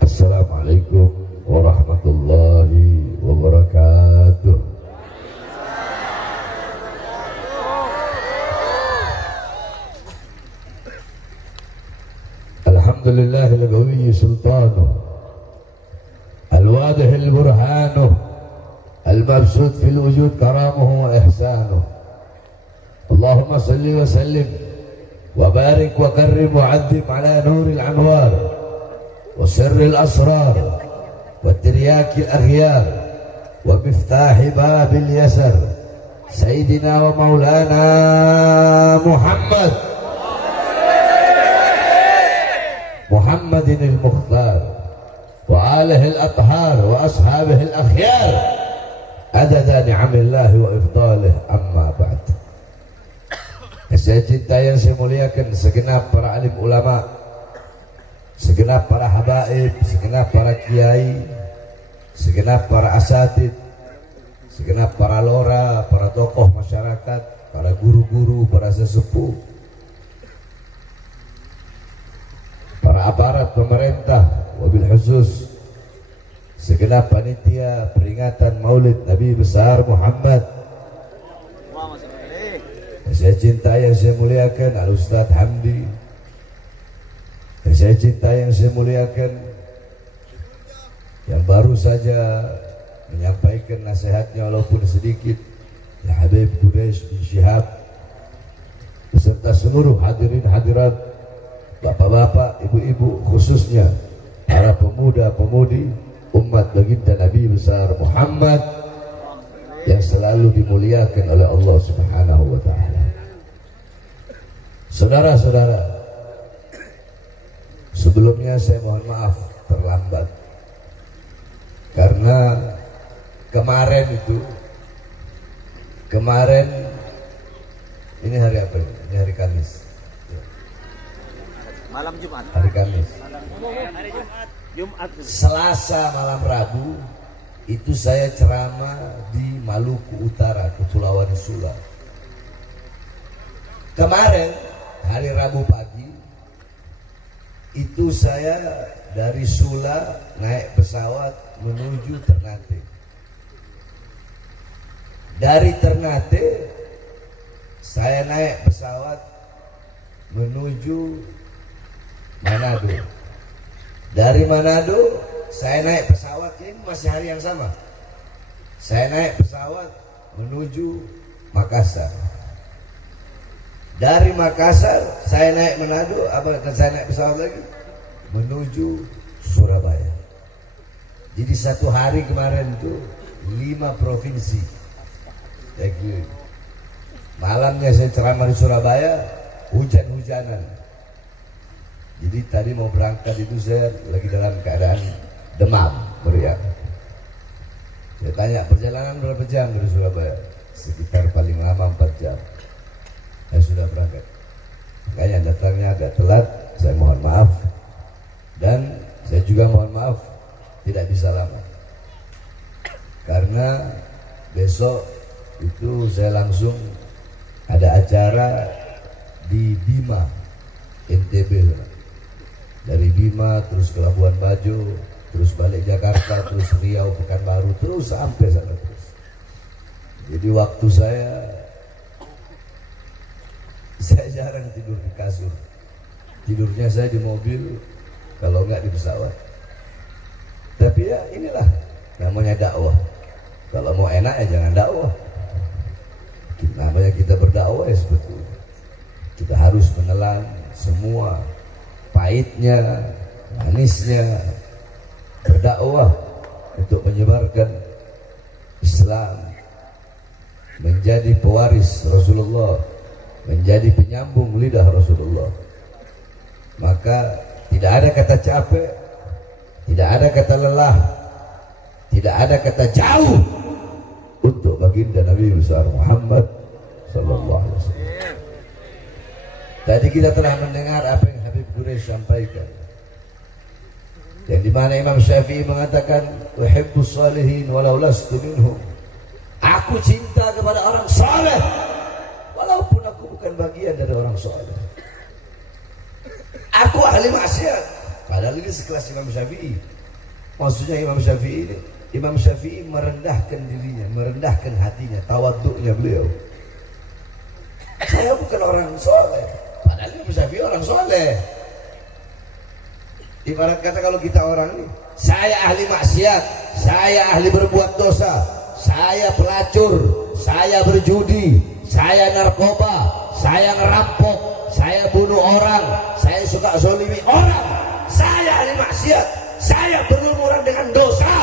Assalamualaikum warahmatullahi wabarakatuh. Alhamdulillah al-qawi sultanuh al-wadih al-burhanuh al-mabsut fil wujud karamuhu wa ihsanuh. Allahumma salli wa sallim wa barik wa karrim wa addim ala nuril anwar wa sirril asrar wa tiryaki al-akhyar wa miftahi babil yasar Sayyidina wa maulana Muhammadin al-Mukhtar wa alihi al-athhar wa ashabihi al-akhyar adada ni'amillahi wa ifdalih, amma ba'd. Saya cinta yang saya muliakan segenap para alim ulama, segenap para habaib, segenap para kiai, segenap para asatid, segenap para lora, para tokoh masyarakat, para guru-guru, para sesepuh, para aparat pemerintah, wabil khusus segenap panitia peringatan Maulid Nabi besar Muhammad. Saya cinta yang saya muliakan Al-Ustadz Hamdi, saya cinta yang saya muliakan yang baru saja menyampaikan nasihatnya walaupun sedikit, ya Habib Quraish bin Syihab, beserta seluruh hadirin hadirat, bapak-bapak, ibu-ibu, khususnya para pemuda-pemudi umat baginda Nabi besar Muhammad yang selalu dimuliakan oleh Allah Subhanahu wa ta'ala. Saudara-saudara, sebelumnya saya mohon maaf terlambat karena kemarin ini hari apa? Ini hari Kamis. Malam Jumat. Hari Kamis. Hari Jumat. Selasa malam Rabu itu saya ceramah di Maluku Utara, Kepulauan Sula. Kemarin hari Rabu pagi itu saya dari Sula naik pesawat menuju Ternate. Dari Ternate saya naik pesawat menuju Manado. Dari Manado saya naik pesawat, ini masih hari yang sama. Saya naik pesawat menuju Makassar. Dari Makassar saya naik Manado, saya naik pesawat lagi menuju Surabaya. Jadi satu hari kemarin itu 5 provinsi. Malamnya saya ceramah di Surabaya, hujan-hujanan. Jadi tadi mau berangkat itu saya lagi dalam keadaan demam, meriang. Saya tanya, perjalanan berapa jam dari Surabaya? Sekitar paling lama 4 jam. Saya sudah berangkat. Makanya datangnya agak telat, saya mohon maaf. Dan saya juga mohon maaf tidak bisa lama. Karena besok itu saya langsung ada acara di Bima, NTB. Dari Bima terus ke Labuan Bajo, terus balik Jakarta, terus Riau, Pekanbaru, terus sampai sana terus. Jadi waktu saya jarang tidur di kasur. Tidurnya saya di mobil, kalau enggak di pesawat. Tapi ya inilah namanya dakwah. Kalau mau enak ya jangan dakwah. Namanya kita berdakwah ya seperti itu. Kita harus menelan semua pahitnya, manisnya berdakwah untuk menyebarkan Islam, menjadi pewaris Rasulullah, menjadi penyambung lidah Rasulullah. Maka tidak ada kata capek, tidak ada kata lelah, tidak ada kata jauh untuk baginda Nabi besar Muhammad sallallahu alaihi wasallam. Tadi kita telah mendengar apa yang Habib Quraish sampaikan, yang dimana Imam Syafi'i mengatakan, uhibbus salihin walau lastu minhum. Aku cinta kepada orang saleh bagian dari orang soleh. Aku ahli maksiat, padahal ini sekelas Imam Syafi'i. Maksudnya Imam Syafi'i ini, Imam Syafi'i merendahkan dirinya, merendahkan hatinya, tawaduknya beliau. Saya bukan orang soleh, padahal Imam Syafi'i orang soleh. Ibarat kata kalau kita orang ini, saya ahli maksiat, saya ahli berbuat dosa, saya pelacur, saya berjudi, saya narkoba, saya ngerampok, saya bunuh orang, saya suka zolimi orang, saya ahli maksiat, saya berlumuran dengan dosa.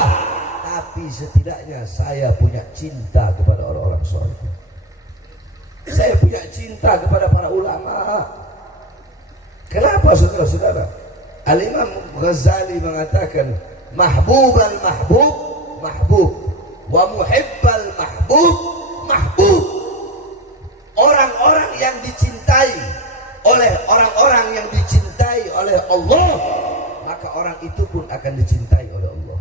Tapi setidaknya saya punya cinta kepada orang-orang soleh. Saya punya cinta kepada para ulama. Kenapa saudara-saudara? Al-Imam Ghazali mengatakan, mahbubal mahbub, mahbub, wa muhibbal mahbub, mahbub. Orang-orang yang dicintai oleh orang-orang yang dicintai oleh Allah, maka orang itu pun akan dicintai oleh Allah.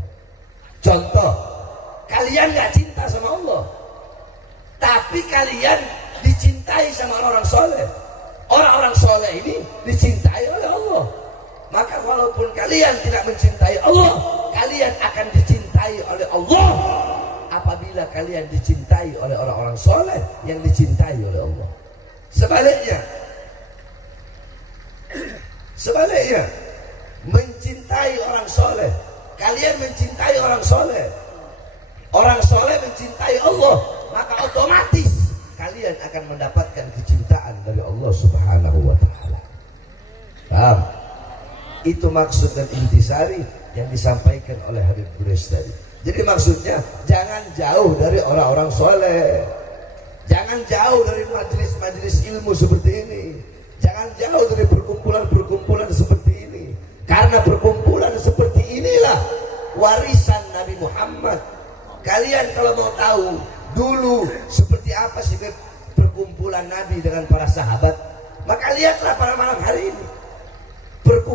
Contoh, kalian gak cinta sama Allah, tapi kalian dicintai sama orang soleh. Orang-orang soleh ini dicintai oleh Allah. Maka walaupun kalian tidak mencintai Allah, kalian akan dicintai oleh Allah apabila kalian dicintai oleh orang-orang soleh yang dicintai oleh Allah. Sebaliknya, mencintai orang soleh, kalian mencintai orang soleh, orang soleh mencintai Allah, maka otomatis kalian akan mendapatkan kecintaan dari Allah Subhanahu wa Ta'ala. Paham? Itu maksud dan intisari yang disampaikan oleh Habib Quraisy tadi. Jadi maksudnya jangan jauh dari orang-orang soleh, jangan jauh dari majelis-majelis ilmu seperti ini, jangan jauh dari perkumpulan-perkumpulan seperti ini. Karena perkumpulan seperti inilah warisan Nabi Muhammad. Kalian kalau mau tahu dulu seperti apa sih perkumpulan Nabi dengan para sahabat, maka lihatlah pada malam hari ini.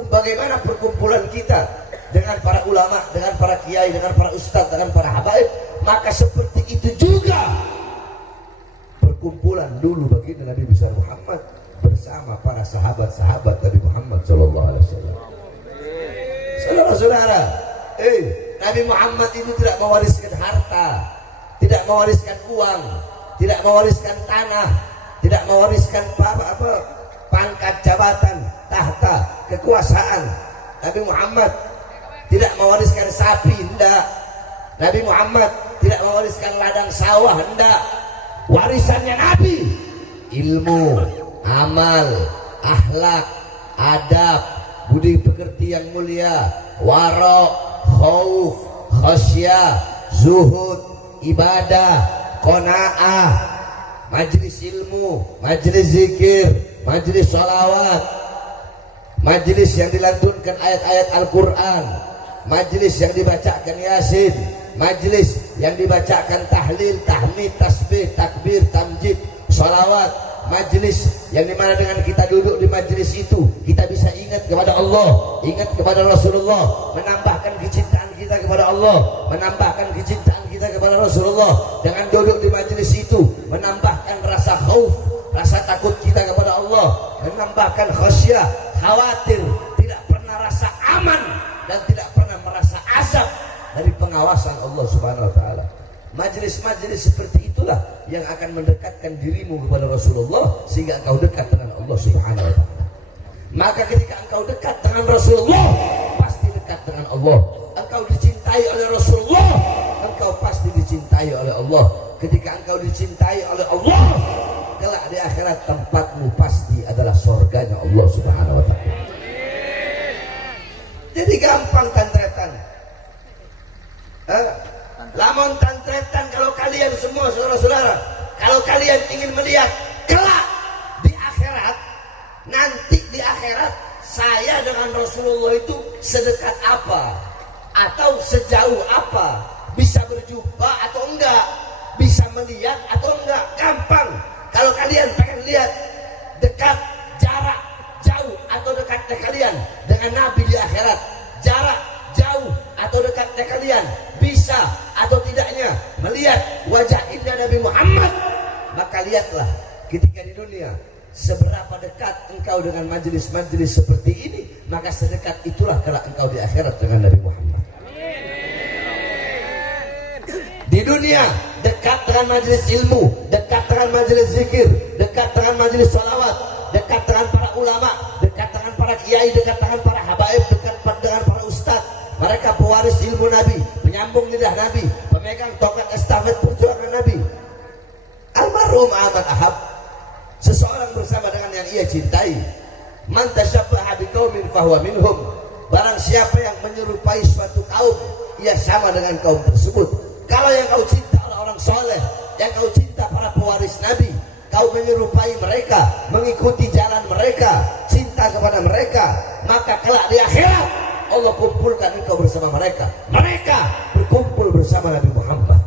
Bagaimana perkumpulan kita dengan para ulama, dengan para kiai, dengan para ustadz, dengan para habaib. Maka seperti itu juga perkumpulan dulu baginda Nabi besar Muhammad bersama para sahabat-sahabat Nabi Muhammad SAW. Saudara-saudara, Nabi Muhammad itu tidak mewariskan harta, tidak mewariskan uang, tidak mewariskan tanah, tidak mewariskan pangkat jabatan, tahta, kekuasaan. Nabi Muhammad tidak mewariskan sapi, hendak. Nabi Muhammad tidak mewariskan ladang sawah, hendak. Warisannya Nabi ilmu, amal, akhlak, adab, budi pekerti yang mulia, wara', khauf, khasyah, zuhud, ibadah, qanaah, majlis ilmu, majlis zikir, majlis salawat, majlis yang dilantunkan ayat-ayat Al-Quran, majlis yang dibacakan Yasin, majlis yang dibacakan tahlil, tahmid, tasbih, takbir, tamjid, salawat, majlis yang dimana dengan kita duduk di majlis itu kita bisa ingat kepada Allah, ingat kepada Rasulullah, menambahkan kecintaan kita kepada Allah, menambahkan kecintaan kita kepada Rasulullah. Dengan duduk di majlis itu menambahkan rasa khauf, rasa takut kita kepada Allah, menambahkan khasyah, khawatir, tidak pernah rasa aman dan tidak pernah merasa azab dari pengawasan Allah Subhanahu wa Ta'ala. Majelis-majelis seperti itulah yang akan mendekatkan dirimu kepada Rasulullah sehingga engkau dekat dengan Allah Subhanahu wa Ta'ala. Maka ketika engkau dekat dengan Rasulullah, pasti dekat dengan Allah. Engkau dicintai oleh Rasulullah, engkau pasti dicintai oleh Allah. Ketika engkau dicintai oleh Allah, kelak di akhirat tempatmu pasti adalah surganya Allah Subhanahu wa Ta'ala. Jadi gampang tantretan. Lamun tantretan kalau kalian semua saudara-saudara, kalau kalian ingin melihat kelak di akhirat, nanti di akhirat saya dengan Rasulullah itu sedekat apa atau sejauh apa, bisa berjumpa atau enggak, bisa melihat atau enggak, gampang. Kalau kalian pengen lihat dekat, jarak, jauh atau dekatnya kalian dengan Nabi di akhirat, jarak, jauh atau dekatnya kalian bisa atau tidaknya melihat wajah indah Nabi Muhammad, maka lihatlah ketika di dunia Seberapa dekat engkau dengan majelis-majelis seperti ini, maka sedekat itulah kelak engkau di akhirat dengan Nabi Muhammad. Di dunia dekat dengan majelis ilmu, dekat dengan majelis zikir, dekat dengan majelis salawat, dekat dengan para ulama, dekat dengan para kiai, dekat dengan para habaib, dekat dengan para ustadz. Mereka pewaris ilmu Nabi, penyambung lidah Nabi, pemegang tongkat estafet perjuangan Nabi. Almarhum Ahmad Ahab, seseorang bersama dengan yang ia cintai. Man tasyabbaha biqaumin fahuwa minhum. Barang siapa yang menyerupai suatu kaum, ia sama dengan kaum tersebut. Kalau yang kau cinta orang soleh, yang kau cinta para pewaris Nabi, kau menyerupai mereka, mengikuti jalan mereka, cinta kepada mereka, maka kelak di akhirat Allah kumpulkan engkau bersama mereka. Mereka berkumpul bersama Nabi Muhammad.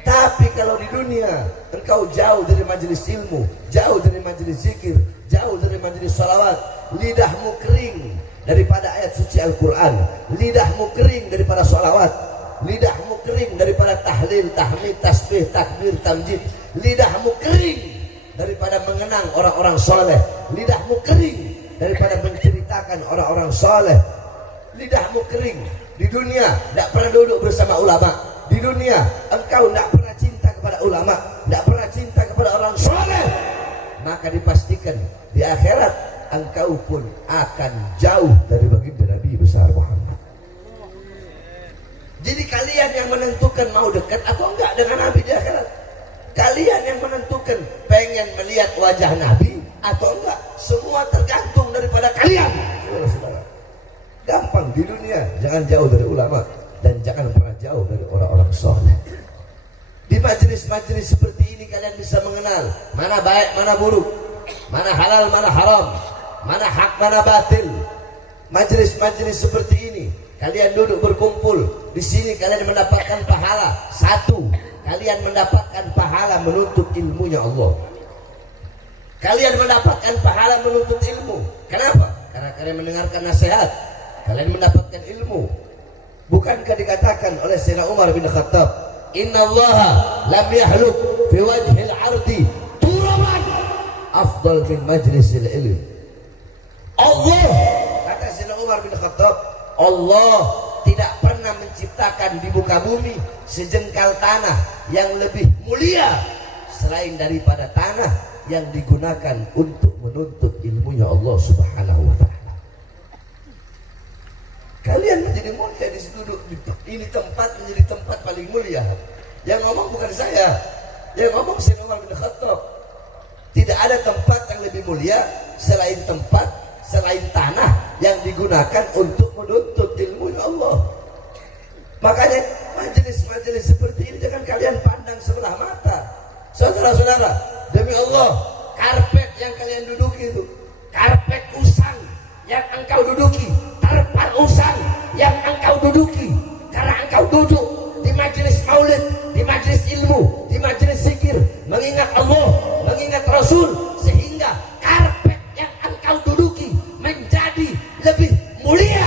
Tapi kalau di dunia engkau jauh dari majelis ilmu, jauh dari majelis zikir, jauh dari majelis salawat, lidahmu kering daripada ayat suci Al-Quran, lidahmu kering daripada salawat, lidahmu kering daripada tahlil, tahmid, tasbih, takbir, tamjid, lidahmu kering daripada mengenang orang-orang soleh, lidahmu kering daripada menceritakan orang-orang soleh, lidahmu kering. Di dunia tidak pernah duduk bersama ulama, di dunia engkau tidak pernah cinta kepada ulama, tidak pernah cinta kepada orang soleh, maka dipastikan di akhirat engkau pun akan jauh dari baginda Nabi besar Muhammad. Jadi kalian yang menentukan mau dekat atau enggak dengan Nabi di akhirat. Kalian yang menentukan pengen melihat wajah Nabi atau enggak. Semua tergantung daripada kalian. Saudara-saudara, gampang di dunia, jangan jauh dari ulama dan jangan pernah jauh dari orang-orang soleh. Di majelis-majelis seperti ini kalian bisa mengenal mana baik, mana buruk, mana halal, mana haram, mana hak, mana batil. Majelis-majelis seperti ini kalian duduk berkumpul di sini, kalian mendapatkan pahala. Satu, kalian mendapatkan pahala menuntut ilmunya Allah. Kalian mendapatkan pahala menuntut ilmu. Kenapa? Karena kalian mendengarkan nasihat, kalian mendapatkan ilmu. Bukankah dikatakan oleh Sayyidina Umar bin Khattab, Inna Allaha lam yahluk fi wajhil ardi turaban afdal min majlisil ilm. Allah, kata Sayyidina Umar bin Khattab, Allah tidak pernah menciptakan di muka bumi sejengkal tanah yang lebih mulia selain daripada tanah yang digunakan untuk menuntut ilmunya Allah Subhanahu wa ta'ala. Kalian menjadi mulia di duduk ini, tempat menjadi tempat paling mulia. Yang ngomong bukan saya, yang ngomong Sayyidina Umar bin Khattab. Tidak ada tempat yang lebih mulia selain tanah yang digunakan untuk menuntut ilmunya Allah. Makanya majelis-majelis seperti ini jangan kalian pandang sebelah mata. Saudara-saudara, demi Allah, karpet yang kalian duduki itu, karpet usang yang engkau duduki, terpal usang yang engkau duduki, karena engkau duduk di majelis maulid, di majelis ilmu, di majelis zikir, mengingat Allah, mengingat Rasul, sehingga karpet yang engkau duduki menjadi lebih mulia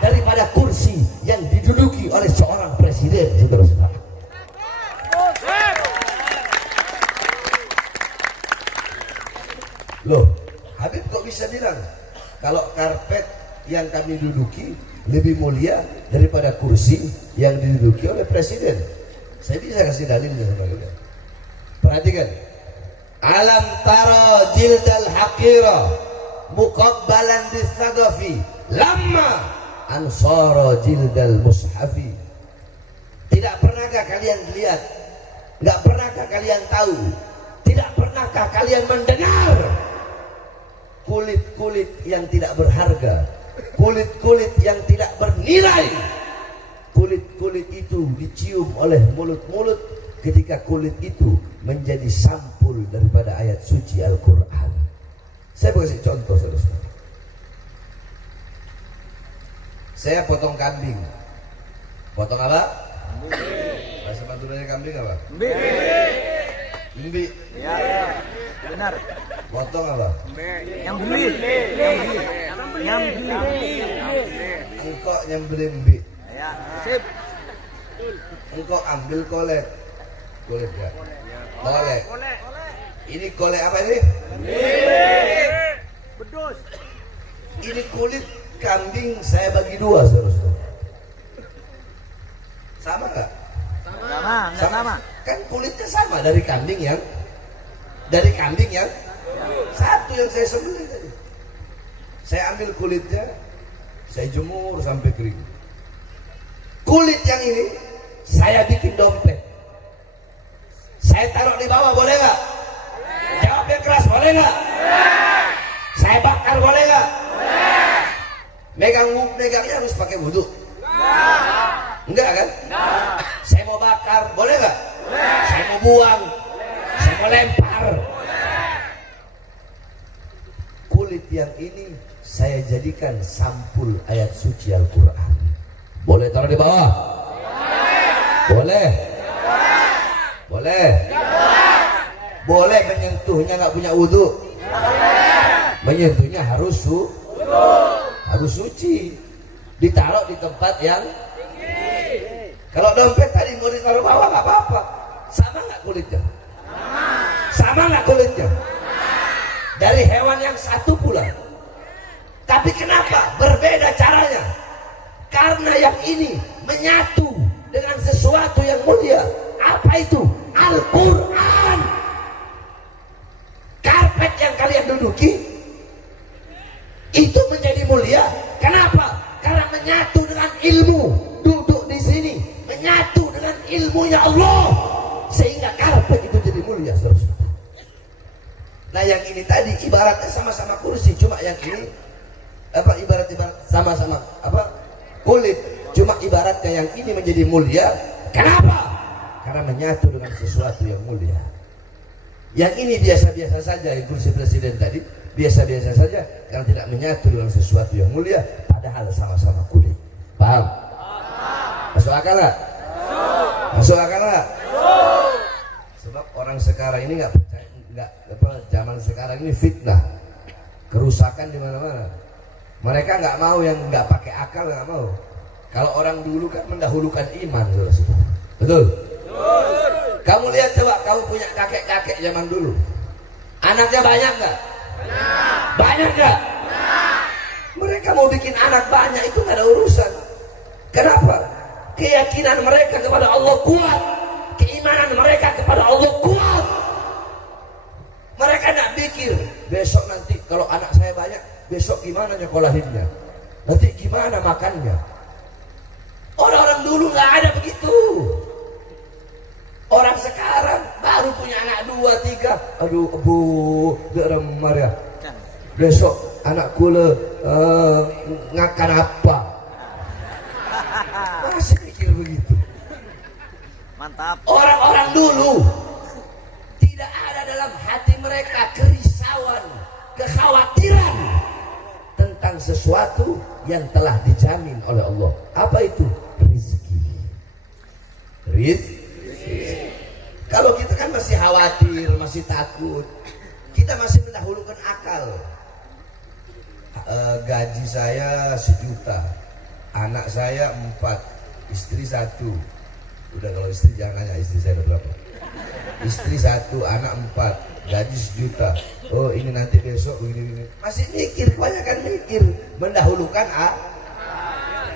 daripada kursi yang diduduki oleh seorang presiden. Saudara-saudara, loh, Habib kok bisa bilang kalau karpet yang kami duduki lebih mulia daripada kursi yang diduduki oleh presiden? Saya bisa kasih dalilnya sama kalian. Perhatikan, alam tara jildal haqira muqabbalan bisagafi lamma ansara jildal mushafi. Tidak pernahkah kalian lihat, nggak pernahkah kalian tahu, tidak pernahkah kalian mendengar kulit-kulit yang tidak berharga, kulit-kulit yang tidak bernilai, kulit-kulit itu dicium oleh mulut-mulut ketika kulit itu menjadi sampul daripada ayat suci Al-Quran. Saya kasih contoh, saudara-saudara. Saya potong kambing. Potong apa? Bahasa Maduranya kambing apa? Mbi. Ya, benar. Potong apa? Nyambeli. Engkau nyambeli mbi. Ya, sip. Engkau ambil kulit ya. Kolek. Ini kolek apa ini? Bedus. Ini kulit kambing saya bagi dua, saudara. Sama nggak? Enggak sama. Kan kulitnya sama dari kambing yang satu yang saya sembelih tadi. Saya ambil kulitnya, saya jemur sampai kering. Kulit yang ini saya bikin dompet. Saya taruh di bawah, boleh nggak? Jawab yang keras, boleh nggak? Saya bakar, boleh nggak? Megangnya harus pakai wudhu. Enggak kan? Saya mau bakar, boleh nggak? Saya mau buang, saya mau lempar. Kulit yang ini saya jadikan sampul ayat suci Al-Quran. Boleh taruh di bawah? Boleh? Boleh? Boleh menyentuhnya nggak punya wudhu? Menyentuhnya harus suci. Ditaruh di tempat yang kalau dompet tadi mau ditaruh bawah nggak apa-apa. Sama nggak kulitnya? Sama nggak kulitnya? Dari hewan yang satu pula. Tapi kenapa berbeda caranya? Karena yang ini menyatu dengan sesuatu yang mulia. Apa itu? Al-Quran. Karpet yang kalian duduki itu menjadi mulia. Kenapa? Karena menyatu dengan ilmu. Duduk di sini menyatu dengan ilmunya Allah, sehingga karpet itu jadi mulia, saudara. Nah yang ini tadi ibaratnya sama-sama kursi, cuma yang ini ibarat sama-sama kulit, cuma ibaratnya yang ini menjadi mulia. Kenapa? Karena menyatu dengan sesuatu yang mulia. Yang ini biasa-biasa saja, yang kursi presiden tadi biasa-biasa saja karena tidak menyatu dengan sesuatu yang mulia, padahal sama-sama kulit. Paham? Masuk akal nggak? Masuk akal nggak? Sebab orang sekarang ini nggak percaya, zaman sekarang ini fitnah, kerusakan di mana-mana. Mereka nggak mau yang nggak pakai akal, nggak mau. Kalau orang dulu kan mendahulukan iman, saudara. Betul? Kamu lihat coba, kamu punya kakek-kakek zaman dulu, anaknya banyak nggak? Banyak nggak? Mereka mau bikin anak banyak itu nggak ada urusan. Kenapa? Keyakinan mereka kepada Allah kuat, keimanan mereka kepada Allah kuat. Mereka nggak pikir besok nanti kalau anak saya banyak, besok gimana nyekolahinnya, nanti gimana makannya. Orang-orang dulu nggak ada begitu. Orang sekarang baru punya anak 2, 3, aduh bu geremar ya, besok anakku ngakan apa, masih mikir begitu. Mantap. Orang-orang dulu tidak ada dalam hati mereka kerisauan, kekhawatiran tentang sesuatu yang telah dijamin oleh Allah. Apa itu? Rizki. Kalau kita kan masih khawatir, masih takut, kita masih mendahulukan akal. Gaji saya 1 juta, anak saya 4, istri 1. Udah kalau istri jangan nanya istri saya berapa. Istri 1, anak 4, gaji 1 juta. Oh ini nanti besok begini. Masih mikir, kebanyakan mikir, mendahulukan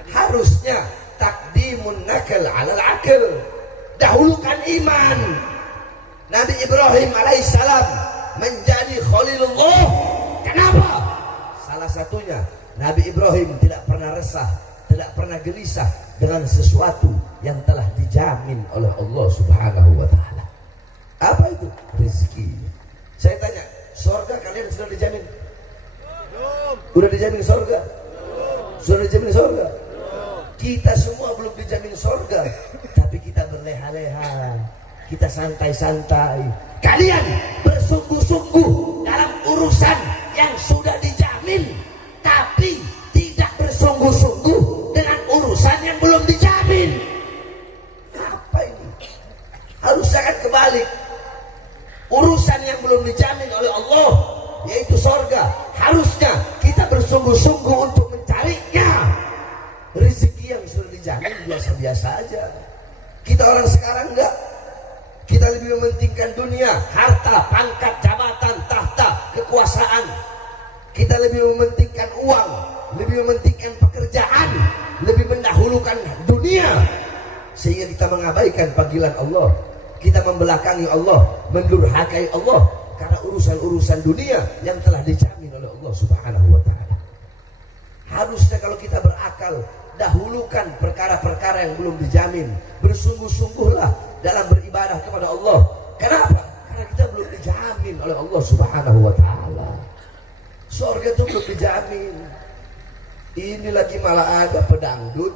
harusnya takdimun nakal alal akal. Dahulukan iman. Nabi Ibrahim alaihissalam menjadi Khalilullah. Kenapa? Salah satunya Nabi Ibrahim tidak pernah resah, tidak pernah gelisah dengan sesuatu yang telah dijamin oleh Allah Subhanahu wa taala. Apa itu? Rezeki. Saya tanya, surga kalian sudah dijamin? Belum. Sudah dijamin surga? Belum. Sudah dijamin surga? Kita semua belum dijamin surga, tapi kita berleha-leha, kita santai-santai. Kalian bersungguh-sungguh dalam urusan yang sudah dijamin, tapi tidak bersungguh-sungguh dengan urusan yang belum dijamin. Apa ini? Harusnya kan kebalik. Urusan yang belum dijamin oleh Allah, yaitu surga, harusnya kita bersungguh-sungguh untuk mencarinya. Rezeki yang sudah dijamin biasa-biasa aja. Kita orang sekarang enggak. Kita lebih mementingkan dunia, harta harta, pangkat, jabatan, tahta, kekuasaan. Kita lebih mementingkan uang, lebih mementingkan pekerjaan, lebih mendahulukan dunia, sehingga kita mengabaikan panggilan Allah. Kita membelakangi Allah, mendurhakai Allah karena urusan-urusan dunia yang telah dijamin oleh Allah Subhanahu wa ta'ala. Harusnya kalau kita berakal, dahulukan perkara-perkara yang belum dijamin. Bersungguh-sungguhlah dalam beribadah kepada Allah. Kenapa? Karena kita belum dijamin oleh Allah Subhanahu wa ta'ala. Surga itu belum dijamin. Ini lagi malah ada pedangdut,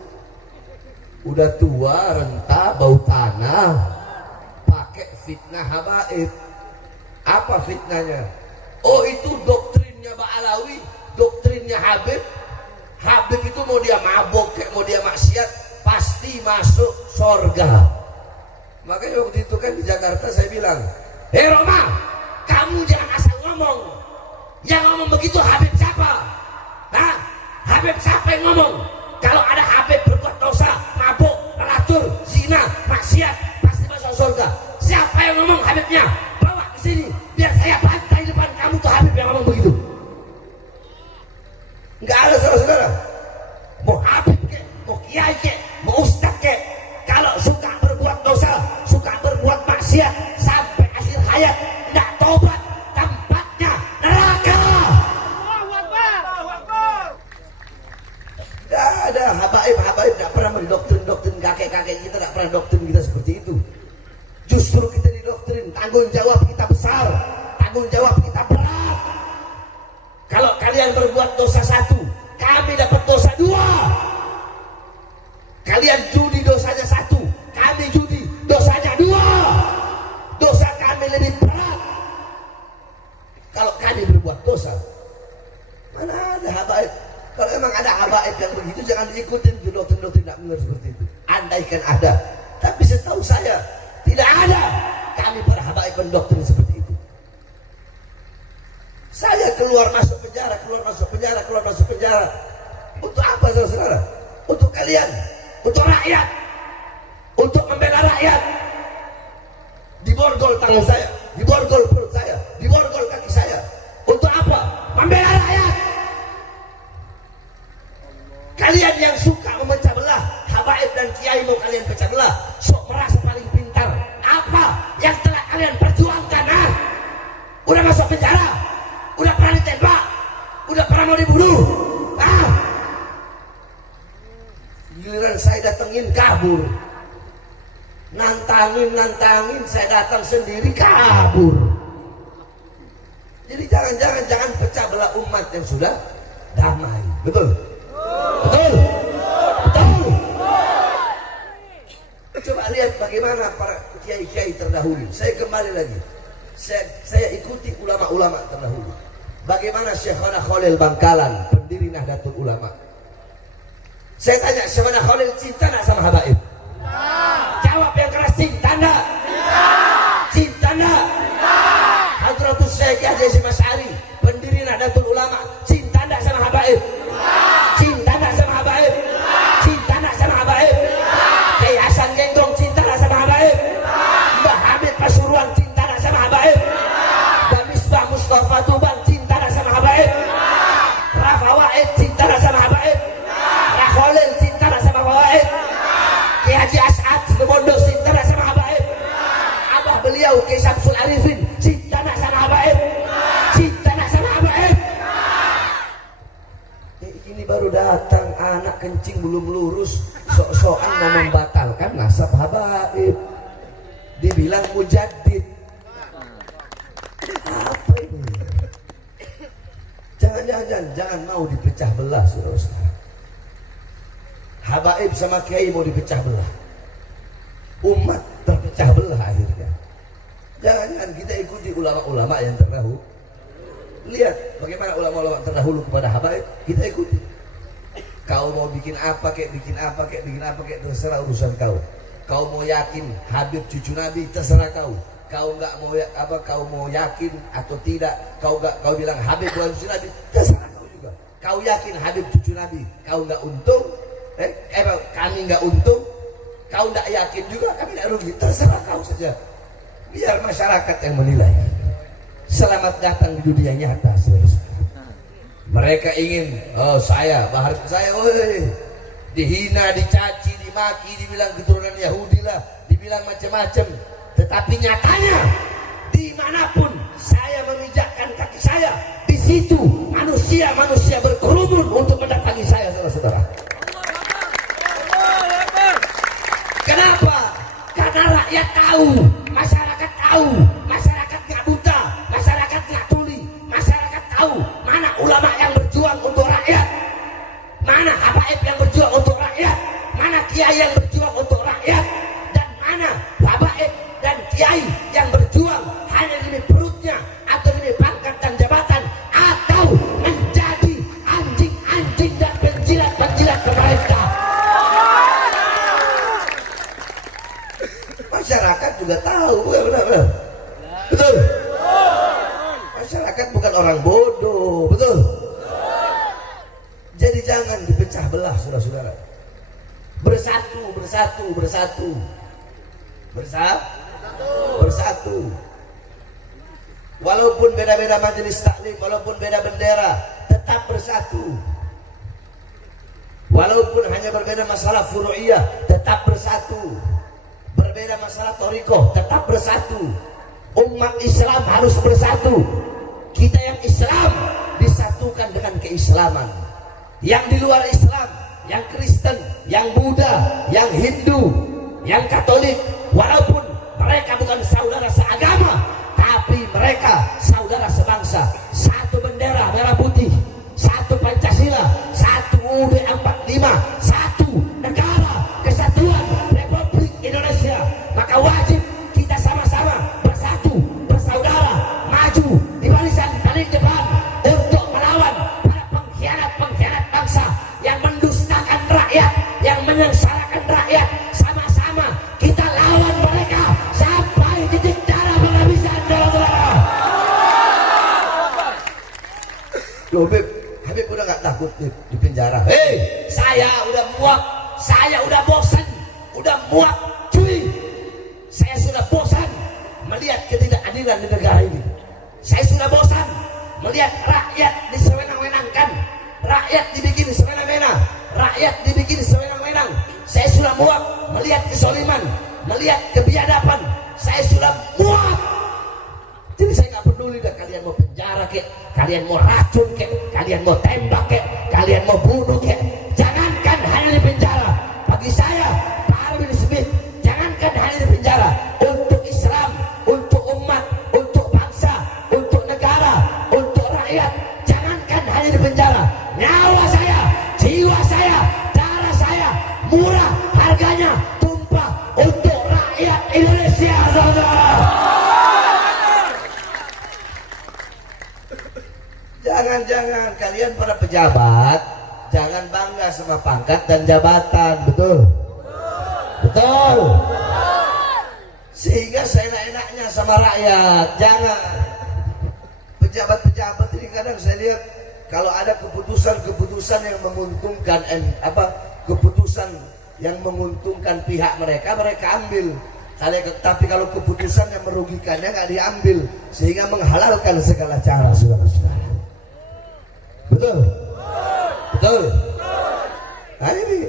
udah tua, renta, bau tanah, pakai fitnah habaib. Apa fitnahnya? Oh, itu doktrinnya Ba'alawi, doktrinnya Habib. Habib itu mau dia mabok, mau dia maksiat, pasti masuk surga. Makanya waktu itu kan di Jakarta saya bilang, "Hei Roma, kamu jangan asal ngomong. Yang ngomong begitu Habib siapa? Hah? Habib siapa yang ngomong? Kalau ada Habib berbuat dosa, mabuk, pelacur, zina, maksiat, pasti masuk surga. Siapa yang ngomong Habibnya? Bawa ke sini, biar saya bantai depan kamu tuh Habib yang ngomong begitu." Enggak ada, saudara-saudara. Mau Habib kek, mau kiai kek, mau ustaz kek, kalau suka berbuat dosa, suka berbuat maksiat sampai akhir hayat, tidak tobat, tempatnya neraka. Tidak ada habaib tidak pernah mendoktrin kakek-kakek kita, tidak pernah doktrin kita seperti itu. Justru kita didoktrin, tanggung jawab kita besar, tanggung jawab kita berat. Kalau kalian berbuat dosa satu, kami dapat dosa dua. Kalian judi, dosanya satu, kami judi, dosanya dua. Dosa kami lebih berat. Kalau kami berbuat dosa, mana ada habaib? Kalau emang ada habaib yang begitu, jangan diikutin doktrin-doktrin tidak benar seperti itu. Andaikan ada, tapi setahu saya tidak ada. Kami para habaib mendoktrin seperti itu. Saya keluar masuk penjara, keluar masuk penjara, keluar masuk penjara. Untuk apa, saudara-saudara? Untuk kalian, untuk rakyat, untuk membela rakyat. Diborgol tangan saya, diborgol perut saya, diborgol kaki saya. Untuk apa? Membela rakyat. Kalian yang suka memecah belah, habaib dan kiai mau kalian pecah belah, sok merasa paling pintar. Apa yang telah kalian perjuangkan? Udah masuk penjara, udah pernah ditembak, udah pernah mau dibunuh. Giliran saya datengin kabur, nantangin, saya datang sendiri kabur. Jadi jangan pecah belah umat yang sudah damai. Betul? Betul? Betul? Coba lihat bagaimana para kiai-kiai terdahulu. Saya kembali lagi, saya ikuti ulama-ulama terdahulu. Bagaimana Syekhona Khalil Bangkalan, pendiri Nahdlatul Ulama. Saya tanya, Syekhona Khalil cinta nak sama habaib? Jawab yang keras, cinta nak? Cinta nak? Hadratus Syekh Yahya Hasyim Asy'ari, pendiri Nahdlatul Ulama, cinta nak sama habaib? Cinta nak sama habaib? Cinta nak sama habaib? Kiai Hasan Genggong cinta nak sama habaib? Mbah Hamid Pasuruan cinta nak sama habaib? Mbah Misbah Mustafa Tuban cinta nak sama habaib? Rafa Wahid cinta nak sama habaib? Khalil cinta nak sama habaib? Kiai Haji As'ad Semondo cinta nak sama habaib? Abah beliau Kiai Syamsul Arifin cinta nak sama habaib? Cinta nak sama habaib? Ini baru datang anak kencing belum lurus, sok-sokan mau membatalkan nasab habaib, dibilang mujaddid. Apa ini? Jangan mau dipecah belah, saudara-saudara. Habaib sama kiai mau dipecah belah, umat terpecah belah akhirnya. Jangan kita ikuti ulama-ulama yang terdahulu. Lihat bagaimana ulama-ulama terdahulu kepada habaib, kita ikuti. Kau mau bikin apa kek, terserah urusan kau. Kau mau yakin Habib cucu Nabi, terserah kau. Kau nggak mau kau mau yakin atau tidak, kau bilang Habib bukan cucu Nabi, terserah kau juga. Kau yakin Habib cucu Nabi, kau nggak untung, kami nggak untung, kau nggak yakin juga, kami nggak rugi, terserah kau saja. Biar masyarakat yang menilai. Selamat datang di dunia nyata, saudara-saudara. Mereka ingin, oh saya, bahar saya, woi, dihina, dicaci, dimaki, dibilang keturunan Yahudi lah, dibilang macam-macam. Tetapi nyatanya, dimanapun saya menginjakkan kaki saya, di situ manusia-manusia berkerumun untuk mendatangi saya, saudara-saudara. Kenapa? Karena rakyat tahu, masyarakat tahu, masyarakat nggak buta, masyarakat nggak tuli, masyarakat tahu mana ulama yang berjuang untuk rakyat, mana habaib yang berjuang untuk rakyat, mana kiai yang berjuang untuk rakyat, dan mana habaib dan kiai yang berjuang hanya demi perutnya atau demi pangkat dan jabatan atau menjadi anjing-anjing dan penjilat-penjilat pemerintah. Masyarakat juga tahu, benar-benar. Betul. Masyarakat bukan orang bodoh, betul. Jadi jangan dipecah belah, saudara-saudara. Bersatu, bersatu, bersatu. Bersatu. Walaupun beda-beda majelis taklim, walaupun beda bendera, tetap bersatu. Walaupun hanya berbeda masalah furu'iyah, tetap bersatu. Berbeda masalah thariqah, tetap bersatu. Umat Islam harus bersatu. Kita yang Islam disatukan dengan keislaman. Yang di luar Islam, yang Kristen, yang Buddha, yang Hindu, yang Katolik, walaupun mereka bukan saudara seagama, tapi mereka saudara sebangsa. Satu bendera merah putih, satu Pancasila, satu UUD 45, satu negara kesatuan Republik Indonesia. Maka wajib kita sama-sama bersatu, bersaudara, maju di barisan paling depan untuk melawan para pengkhianat-pengkhianat bangsa yang mendustakan rakyat, yang menyengsarakan rakyat. Sama-sama kita lawan mereka sampai titik darah penghabisan, saudara-saudara. Loh, Habib udah gak takut di penjara? Hei, saya udah muak, saya udah bosan, udah muak, cuy. Saya sudah bosan melihat ketidakadilan di negara ini. Saya sudah bosan melihat rakyat disewenang-wenangkan, rakyat dibikin semena-mena, rakyat dibikin sewenang-wenang. Saya sudah muak melihat kezaliman, melihat kebiadaban. Saya sudah muak. Jadi saya nggak peduli dah kalian mau penjara kek, kalian mau racun kek, kalian mau tembak kek, kalian mau bunuh kek. Jangankan hanya di penjara. Bagi saya, Pak Harvey Smith, jangankan hanya di penjara. Untuk Islam, untuk umat, untuk bangsa, untuk negara, untuk rakyat, jangankan hanya di penjara. Nyawa saya, jiwa saya, darah saya, murah harganya, tumpah untuk rakyat Indonesia, saudara. Jangan-jangan kalian para pejabat jangan bangga sama pangkat dan jabatan, betul? Betul. Sehingga seenak-enaknya sama rakyat. Jangan. Pejabat-pejabat ini kadang saya lihat kalau ada keputusan-keputusan yang menguntungkan keputusan yang menguntungkan pihak mereka ambil. Tapi kalau keputusan yang merugikannya nggak diambil, sehingga menghalalkan segala cara, saudara-saudara. Betul? Betul? Nah ini,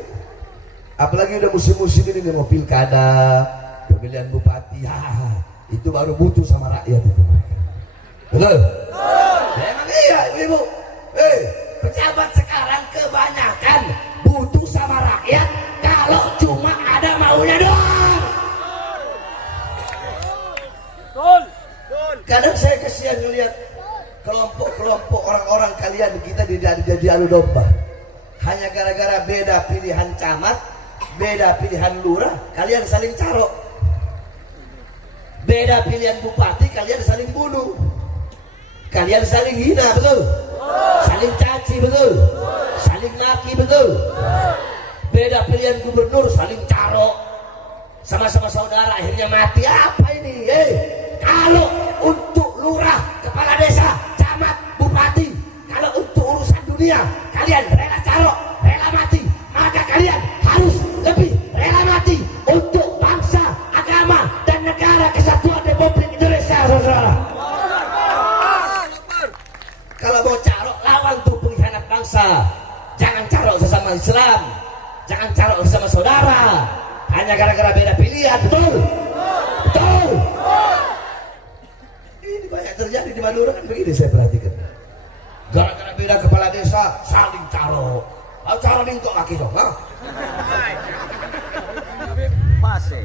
apalagi udah musim-musim ini mau pilkada, pemilihan bupati, itu baru butuh sama rakyat itu. Betul? Ya, emang iya, ibu. Pejabat sekarang kebanyakan butuh sama rakyat kalau cuma ada maunya doang. Kadang saya kesian ngeliat kelompok-kelompok orang-orang kalian kita jadi adu domba. Hanya gara-gara beda pilihan camat, beda pilihan lurah, kalian saling carok. Beda pilihan bupati, kalian saling bunuh. Kalian saling hina, betul? Saling caci, betul? Saling maki, betul? Beda pilihan gubernur, saling carok. Sama-sama saudara, akhirnya mati. Apa ini? Kalau untuk lurah, kepala desa, camat, bupati, kalau untuk urusan dunia kalian rela carok, rela mati, maka kalian harus lebih rela mati untuk bangsa, agama, dan negara kesatuan Republik Indonesia, saudara. Islam. Jangan cara bersama saudara hanya gara-gara beda pilihan. Betul? Betul? Ini banyak terjadi di Madura kan begini, saya perhatikan. Gara-gara beda kepala desa saling caro. Cara bingkok kaki dong, ha? Fase.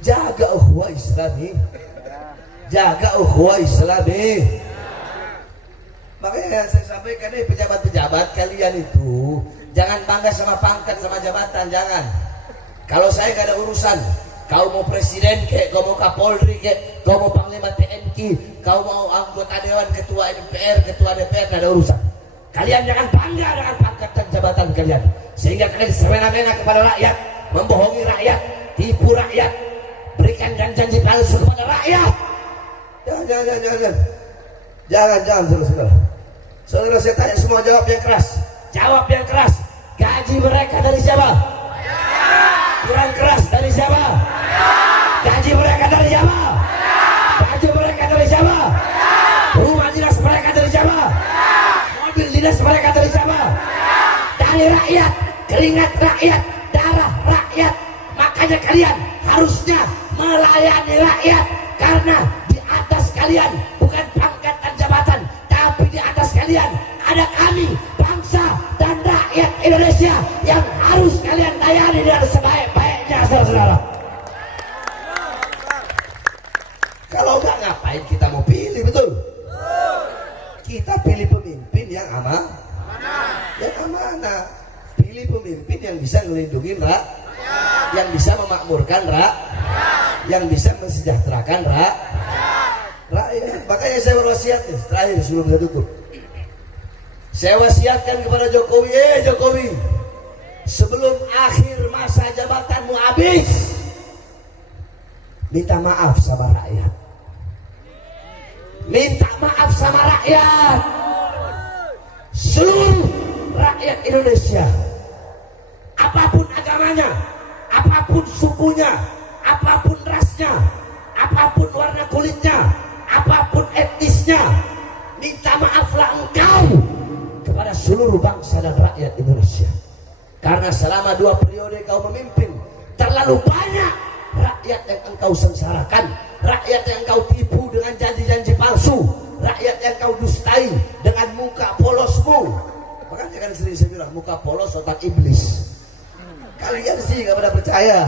Jaga ukhuwah Islami. Jaga ukhuwah Islami. Makanya saya sampaikan nih, pejabat-pejabat kalian itu jangan bangga sama pangkat sama jabatan, jangan. Kalau saya gak ada urusan, kau mau presiden kek, kau mau kapolri kek, kau mau panglima TNI, kau mau anggota dewan, ketua MPR, ketua DPR, gak ada urusan. Kalian jangan bangga dengan pangkat dan jabatan kalian, sehingga kalian semena-mena kepada rakyat, membohongi rakyat, tipu rakyat, berikan janji palsu kepada rakyat. Jangan, saudara. Saudara, saya tanya semua, jawab yang keras. Jawab yang keras. Gaji mereka dari siapa? Kurang keras, dari siapa? Gaji mereka dari siapa? Gaji mereka dari siapa? Rumah dinas mereka dari siapa? Mobil dinas mereka dari siapa? Dari rakyat, keringat rakyat, darah rakyat. Makanya kalian harusnya melayani rakyat, karena di atas kalian bukan pangkat dan jabatan, tapi di atas kalian ada kami, bangsa dan rakyat Indonesia, yang harus kalian layani dengan sebaik-baiknya, saudara-saudara. Kalau enggak, ngapain kita mau pilih, betul? Kita pilih pemimpin yang amanah. Yang amanah. Pilih pemimpin yang bisa melindungi rakyat, yang bisa memakmurkan rakyat, yang bisa mensejahterakan rakyat. Makanya saya berwasiat nih, terakhir sebelum saya tutup. Saya wasiatkan kepada Jokowi, Jokowi, sebelum akhir masa jabatanmu habis, minta maaf sama rakyat. Minta maaf sama rakyat. Seluruh rakyat Indonesia, apapun agamanya, apapun sukunya, apapun rasnya, apapun warna kulitnya, apapun etnisnya, minta maaflah engkau kepada seluruh bangsa dan rakyat Indonesia. Karena selama 2 periode kau memimpin, terlalu banyak rakyat yang engkau sengsarakan, rakyat yang kau tipu dengan janji-janji palsu, rakyat yang kau dustai dengan muka polosmu. Makanya kan sering saya bilang, muka polos otak iblis. Kalian sih gak pada percaya.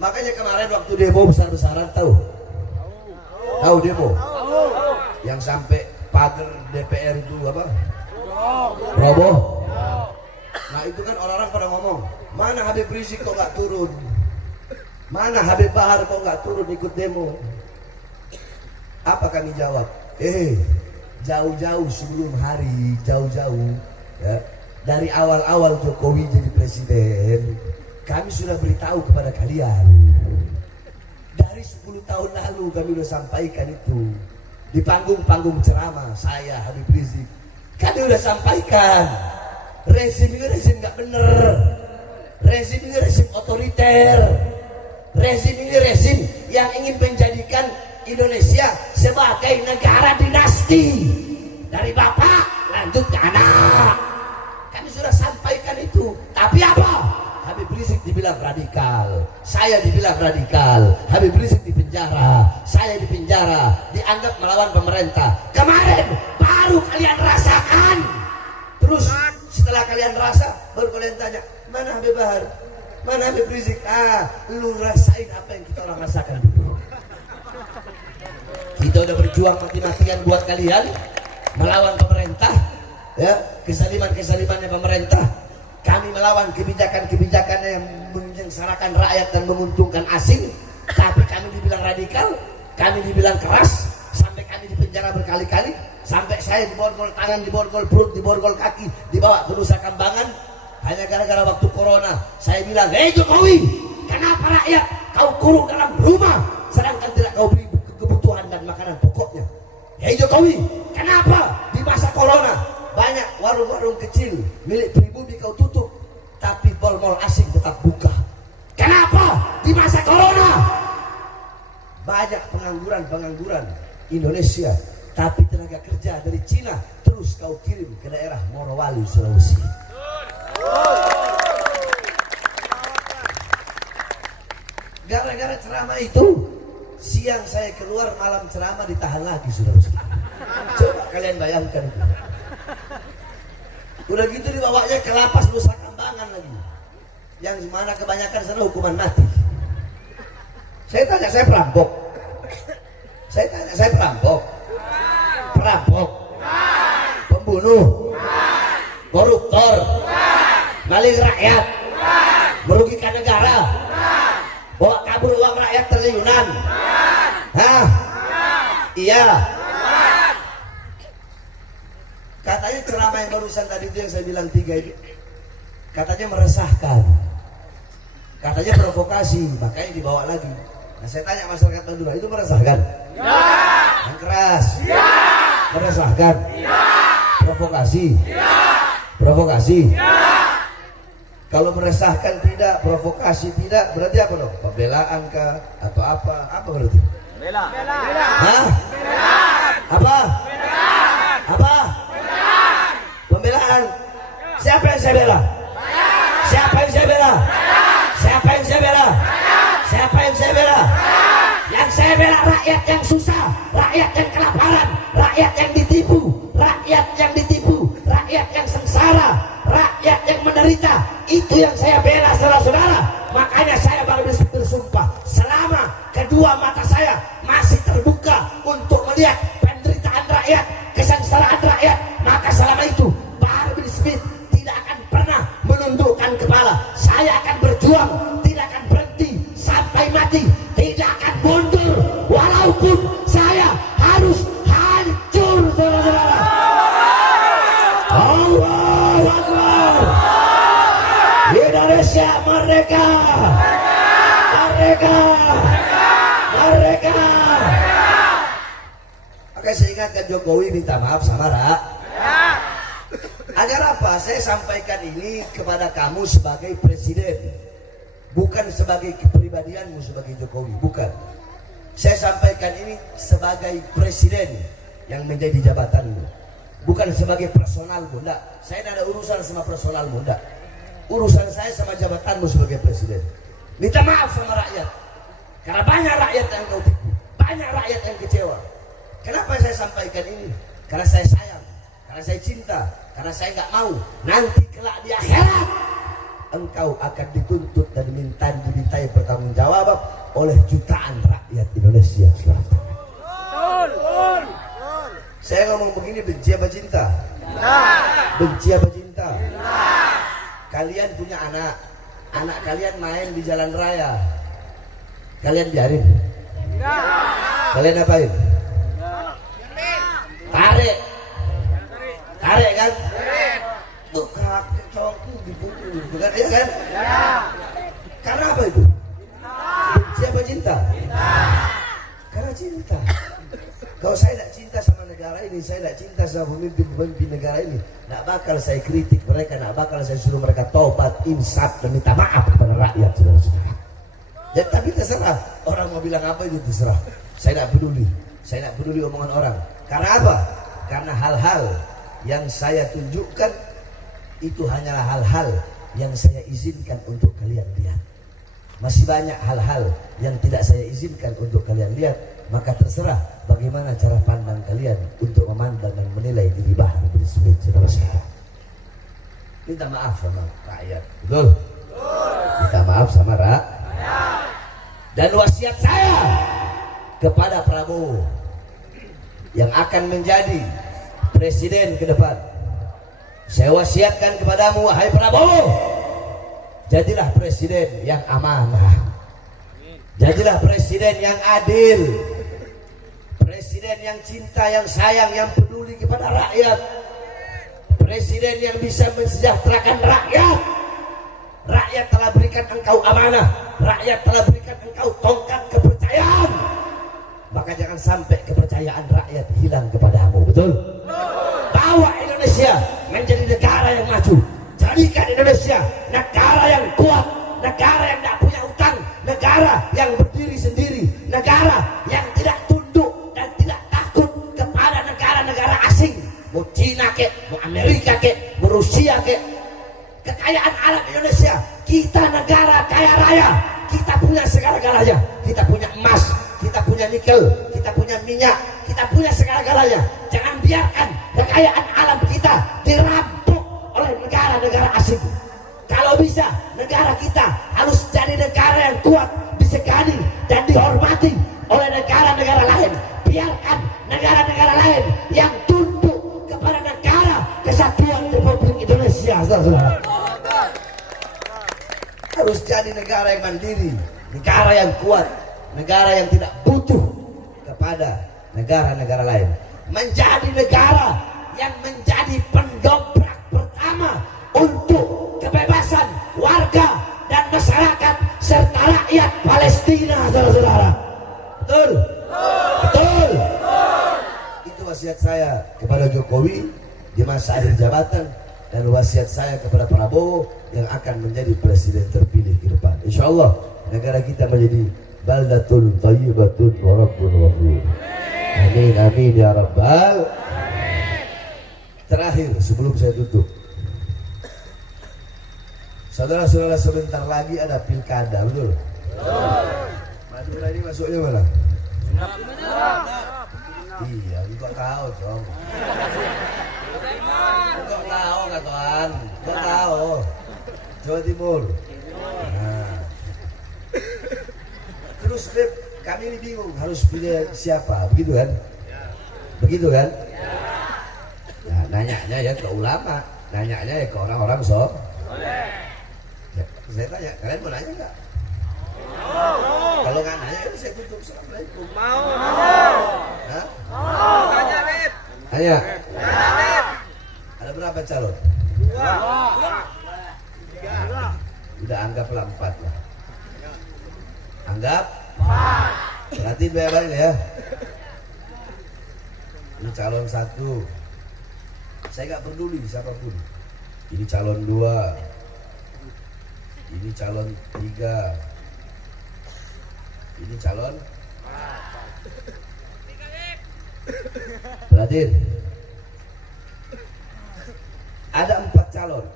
Makanya kemarin waktu demo besar-besaran, tahu demo yang sampai pagar DPR itu apa? Roboh. Nah itu kan orang-orang pada ngomong, mana Habib Rizik kok gak turun? Mana Habib Bahar kok gak turun ikut demo? Apa kami jawab? Jauh-jauh sebelum hari, jauh-jauh ya, dari awal-awal Jokowi jadi presiden, kami sudah beritahu kepada kalian. Dari 10 tahun lalu kami sudah sampaikan itu. Di panggung-panggung ceramah saya, Habib Rizik, kami sudah sampaikan, rezim ini rezim gak bener, rezim ini rezim otoriter, rezim ini rezim yang ingin menjadikan Indonesia sebagai negara dinasti, dari bapak lanjut ke anak. Kami sudah sampaikan itu. Tapi apa? Habib Rizik dibilang radikal, saya dibilang radikal. Habib Rizik dipenjara, saya dipenjara, dianggap melawan pemerintah. Kemarin baru kalian rasakan. Terus setelah kalian rasa, baru kalian tanya, mana Habib Bahar, mana Habib Rizik? Lu rasain apa yang kita orang rasakan dulu. Kita udah berjuang mati-matian buat kalian, melawan pemerintah, ya, kesaliman-kesalimannya pemerintah. Kami melawan kebijakan-kebijakan yang menyengsarakan rakyat dan menguntungkan asing. Tapi kami dibilang radikal, kami dibilang keras, sampai kami dipenjara berkali-kali, sampai saya diborgol tangan, diborgol perut, diborgol kaki, dibawa ke Nusa Kambangan, hanya gara-gara waktu corona. Saya bilang, Jokowi, kenapa rakyat kau kurung dalam rumah, sedangkan tidak kau beri kebutuhan dan makanan pokoknya? Jokowi, kenapa di masa corona banyak warung-warung kecil milik pribumi kau tutup, tapi mal-mal asing tetap buka? Kenapa di masa corona banyak pengangguran Indonesia, tapi tenaga kerja dari Cina terus terus kau kirim ke daerah Morowali, Sulawesi. Gara-gara ceramah itu, siang saya keluar, malam ceramah ditahan lagi, Sulawesi. Coba kalian bayangkan itu. Udah gitu dibawanya ke lapas Nusa Kambangan lagi, yang mana kebanyakan sana hukuman mati. Saya tanya, saya perampok? Saya tanya, saya perampok? Perampok? Pembunuh? Koruptor? Maling rakyat? Merugikan negara? Bawa kabur uang rakyat triliunan? Hah? Iya. Katanya ceramah yang barusan tadi itu yang saya bilang 3 itu, katanya meresahkan, katanya provokasi, makanya dibawa lagi. Nah saya tanya masyarakat Madura, itu meresahkan? Ya. Yang keras? Ya. Meresahkan? Ya. Provokasi? Ya. Provokasi? Ya. Kalau meresahkan tidak, provokasi tidak, berarti apa dong? Pembelaan kah? Atau apa? Apa berarti? Bela. Hah? Apa? Apa? Pembelaan. Siapa yang saya bela? Siapa yang saya bela? Siapa yang saya bela? Siapa yang saya bela? Yang saya bela rakyat yang susah, rakyat yang kelaparan, rakyat yang ditipu, rakyat yang ditipu, rakyat yang sengsara, rakyat yang menderita. Itu yang saya bela, saudara-saudara. Makanya saya baru bersumpah, selama kedua mata saya masih terbuka untuk melihat penderitaan rakyat, kesengsaraan rakyat, maka selama itu Bahar bin Smith tidak akan pernah menundukkan kepala. Saya akan berjuang, tidak akan berhenti sampai mati, tidak akan mundur walaupun saya harus hancur, saudara-saudara. Allahu Akbar. Indonesia merdeka, merdeka, merdeka. Oke, saya ingatkan Jokowi minta maaf sama rakyat. Agar apa? Saya sampaikan ini kepada kamu sebagai presiden, bukan sebagai kepribadianmu sebagai Jokowi, bukan. Saya sampaikan ini sebagai presiden yang menjadi jabatanmu, bukan sebagai personalmu. Enggak, saya tidak ada urusan sama personalmu, enggak. Urusan saya sama jabatanmu sebagai presiden. Minta maaf sama rakyat, karena banyak rakyat yang kau tipu, banyak rakyat yang kecewa. Kenapa saya sampaikan ini? Karena saya sayang, karena saya cinta, karena saya nggak mau nanti kelak di akhirat engkau akan dituntut dan dimintai pertanggungjawaban oleh jutaan rakyat Indonesia Selatan. Saya ngomong begini, benci apa cinta? Benci apa cinta? Kalian punya anak, anak kalian main di jalan raya, kalian biarin? Kalian apain? Tarik, tarik kan? Tuh kaki cowokku dipukul, bukan ya kan? Karena apa itu? Benci apa cinta? Karena cinta. Kalau saya tidak cinta sama negara ini, saya tidak cinta sama pemimpin negara ini, tidak bakal saya kritik mereka, tidak bakal saya suruh mereka tobat, insaf dan minta maaf kepada rakyat, saudara-saudara. Ya, tapi terserah orang mau bilang apa itu, terserah. Saya tidak peduli. Saya tidak peduli omongan orang. Karena apa? Karena hal-hal yang saya tunjukkan itu hanyalah hal-hal yang saya izinkan untuk kalian lihat. Masih banyak hal-hal yang tidak saya izinkan untuk kalian lihat. Maka terserah bagaimana cara pandang kalian untuk memandang dan menilai diri Bahar bin Smith, saudara-saudara. Minta maaf sama rakyat, betul? Minta maaf sama rakyat. Dan wasiat saya kepada Prabowo yang akan menjadi presiden ke depan, saya wasiatkan kepadamu, wahai Prabowo, jadilah presiden yang amanah, jadilah presiden yang adil, presiden yang cinta, yang sayang, yang peduli kepada rakyat, presiden yang bisa mensejahterakan rakyat. Rakyat telah berikan engkau amanah, rakyat telah berikan engkau tongkat kepercayaan, maka jangan sampai kepercayaan rakyat hilang kepadamu, betul? Bawa Indonesia menjadi negara yang maju, jadikan Indonesia negara yang kuat, negara yang tidak punya utang, negara yang berdiri sendiri, negara yang tidak tunduk dan tidak takut kepada negara-negara asing, mau Cina Amerika kek, Rusia kek, kekayaan alam Indonesia, kita negara kaya raya, kita punya segala-galanya, kita punya emas, kita punya nikel, kita punya minyak, kita punya segala-galanya. Jangan biarkan kekayaan alam kita dirampok oleh negara-negara asing. Kalau bisa, negara kita harus jadi negara yang kuat, disegani dan dihormati oleh negara-negara lain. Biarkan negara-negara lain yang tunduk kepada negara kesatuan Republik Indonesia, saudara. Harus jadi negara yang mandiri, negara yang kuat, negara yang tidak butuh kepada negara-negara lain. Menjadi negara yang menjadi pendobrak pertama untuk kebebasan warga dan masyarakat serta rakyat Palestina, saudara-saudara. Betul? Betul? Itu wasiat saya kepada Jokowi di masa akhir jabatan, dan wasiat saya kepada Prabowo yang akan menjadi presiden terpilih ke depan. Insya Allah negara kita menjadi baldatun thayyibatun wa rabbun ghafur. Amin amin ya rabbal. Terakhir sebelum saya tutup, saudara-saudara, sebentar lagi ada pilkada, betul? Madura ini masuknya mana? Iya, enggak tahu dong. Enggak tahu nggak tuan? Enggak tahu. Jawa Timur. Nah. Terus Beb, kami ini bingung harus pilih siapa, begitu kan? Begitu kan? Nah, nanyanya ya ke ulama, nanyanya ya ke orang-orang ya, saya tanya, kalian mau nanya nggak? Kalau nggak nanya, ya saya tutup. Assalamualaikum. Mau. Hah? Tanya, Beb. Tanya. Beb. Ada berapa calon? 2. Udah anggaplah 4 lah. Anggap 4. Berarti bayarin ya. Ini calon 1. Saya nggak peduli siapapun. Ini calon 2. Ini calon 3. Ini calon 4. Berarti ada 4 calon.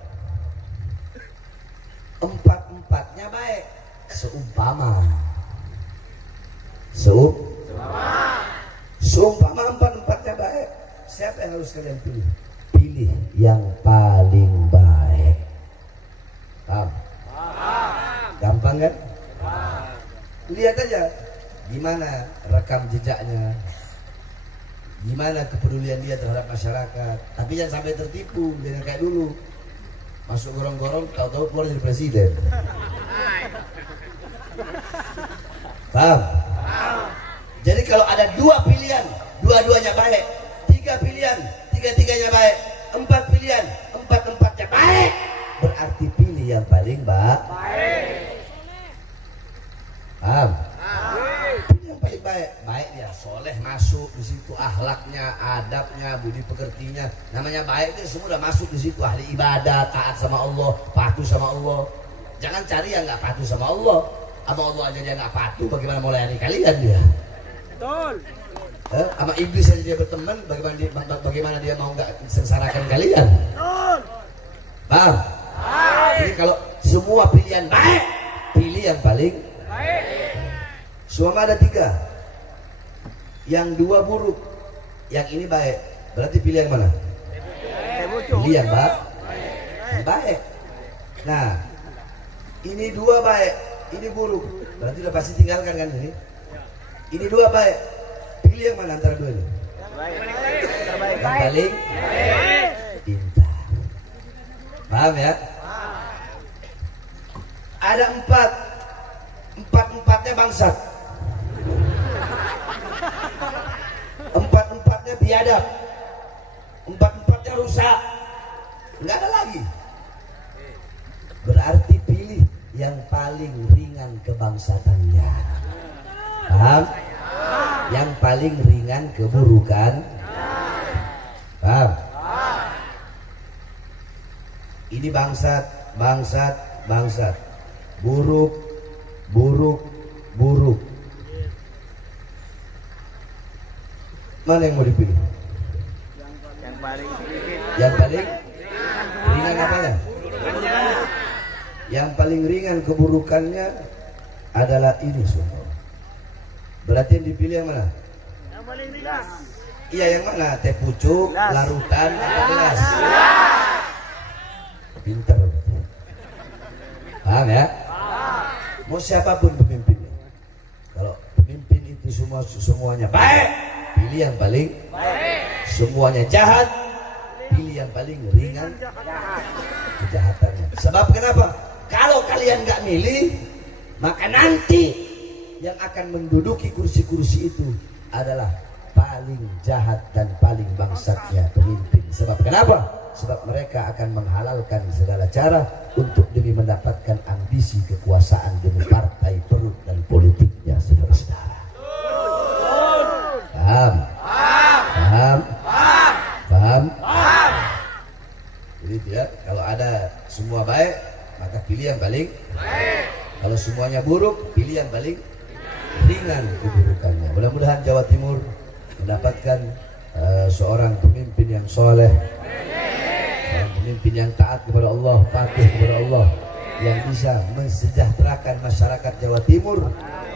4-4-nya baik. Seumpama 4-4-nya baik. Siapa yang harus kalian pilih? Pilih yang paling baik. Paham? Gampang kan? Lihat aja gimana rekam jejaknya, gimana kepedulian dia terhadap masyarakat. Tapi jangan sampai tertipu, jangan kayak dulu masuk gorong-gorong tahu-tahu keluar jadi presiden. Paham? Jadi kalau ada 2 pilihan, 2-2-nya baik, 3 pilihan, 3-3-nya baik, 4 pilihan, 4-4-nya baik, berarti pilih yang paling baik. Paham? Pilih yang paling baik. Baik dia soleh, masuk di situ, akhlaknya, adabnya, budi pekertinya, namanya baik itu semua udah masuk di situ. Ahli ibadah, taat sama Allah, patuh sama Allah. Jangan cari yang nggak patuh sama Allah. Sama Allah aja dia nggak patuh, bagaimana mau layani kalian dia? Betul. Sama iblis aja dia berteman, bagaimana dia mau nggak sengsarakan kalian? Paham? Jadi kalau semua pilihan baik, pilih yang paling baik. Suama ada 3, yang 2 buruk, yang ini baik. Berarti pilih yang mana? Pilih yang baik. Yang baik. Nah, ini 2 baik, ini buruk. Berarti udah pasti tinggalkan kan ini? Ini 2 baik. Pilih yang mana antara 2 ini? Yang paling pintar. Paham ya? Ada 4-4-nya bangsat. 4-4-nya biadab. 4-4-nya rusak. Nggak ada lagi. Berarti pilih yang paling ringan kebangsatannya. Paham? Yang paling ringan keburukan. Paham? Ini bangsat, bangsat, bangsat. Buruk, buruk, buruk. Mana yang mau dipilih? Yang paling sedikit. Yang paling ringan apanya? Yang paling ringan keburukannya adalah ini semua. Berarti yang dipilih yang mana? Yang paling ringan. Iya, yang mana? Teh pucuk, larutan, atau gelas? Pinter. Paham ya? Mau siapapun pemimpinnya. Kalau pemimpin itu semuanya baik, pilih yang paling baik. Semuanya jahat, pilih yang paling ringan kejahatannya. Sebab kenapa? Kalau kalian nggak milih, maka nanti yang akan menduduki kursi-kursi itu adalah paling jahat dan paling bangsatnya pemimpin. Sebab kenapa? Sebab mereka akan menghalalkan segala cara untuk demi mendapatkan ambisi kekuasaan demi partai, perut dan politiknya, saudara-saudara. Paham? Paham? Paham? Jadi ya, kalau ada semua baik, maka pilih yang paling baik. Kalau semuanya buruk, pilih yang paling ringan keburukannya. Mudah-mudahan Jawa Timur mendapatkan seorang pemimpin yang soleh, seorang pemimpin yang taat kepada Allah, patuh kepada Allah, yang bisa mensejahterakan masyarakat Jawa Timur,